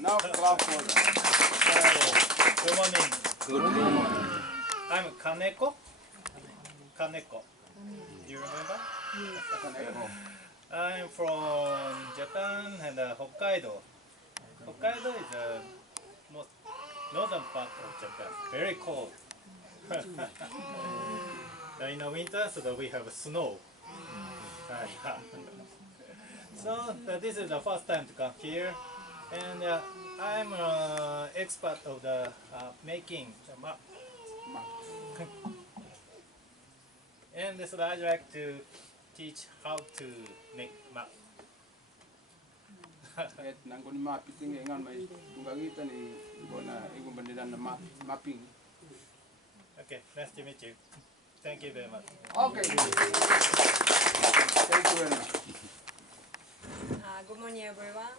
Now clap for them. Good morning. Good morning. I'm Kaneko. Kaneko. Do you remember? I'm from Japan and Hokkaido. Hokkaido is the most northern part of Japan. Very cold. In the winter, so that we have snow. So this is the first time to come here, and I'm an expert of the making the map. And so I'd like to teach how to make map. Et nangko ni mapping ngan may tungagita ni bona igong bandiran na mapping. Okay, nice to meet you. Thank you very much. Okay. Thank you very much. Good morning, everyone.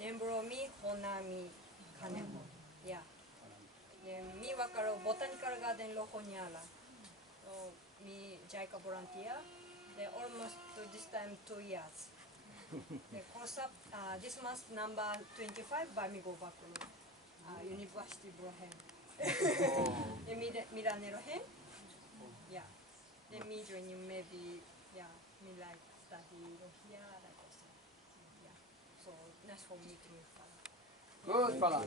Nembro mi Honami Kaneko. Yeah. Mi wakaro botanical garden lo Honyala. So mi JICA volunteer. They almost to this time 2 years. They cross up this month number 25 by mi go back to University Brohen. Milanero hen. Yeah. Then me joining maybe me like study here like also. Yeah. So nice for me to meet. Good, fella.